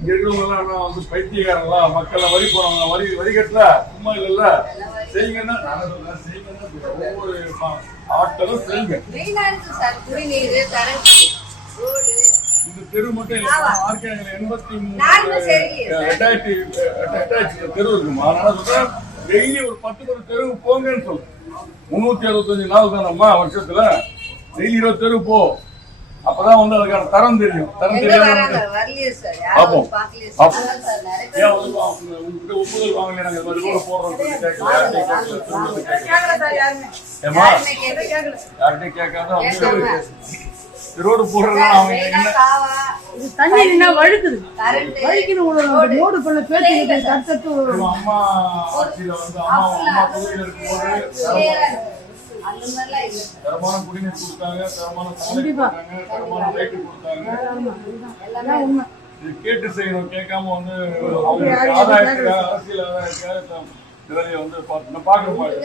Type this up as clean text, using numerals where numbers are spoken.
இங்க இருக்கிறவங்க எல்லாம் வந்து பைத்தியக்காரங்களா, மக்கள் வரி போறவங்க, வரி கட்டல சும்மா இல்ல செய்யுங்கன்னா நான் சொல்றேன், செய்யுங்கன்னா ஒவ்வொரு ஆட்களும் செய்யுங்க. இந்த தெரு மட்டும் இல்ல, 2003 தெரு இருக்குமா. அதனால சொல்றேன், டெய்லி ஒரு 10 தெருவுக்கு போங்கன்னு சொல்றேன். 365 நாள் தானம்மா வருஷத்துல, டெய்லி 20 தெரு போ. அப்பதான் வந்து அதுக்கான தரம் தெரியும். தரம் தெரியாம பார்ப்போம். உங்ககிட்ட ஒப்புதல் வாங்கல, நாங்க ரோடு போடுறோம் யார்கிட்டையும் கேட்காத ரோடு போடுறதா அவங்க என்ன தண்ணி என்ன வழுக்குது ரோடு பண்ண பேச்சு. அம்மா ஆட்சியில வந்து அம்மா தொகுதியில் இருக்கும்போது தரமான குடிநீர் கொடுத்தாங்க, தரமான சாலை கொடுத்தாங்க, தரமான லைட்டு கொடுத்தாங்க. இது கேட்டு செய்யணும், கேட்காம வந்து அவங்க ஆதாயத்துக்காக, அரசியல் ஆதாயத்துக்காக வந்து பார்க்க மாட்டேன்.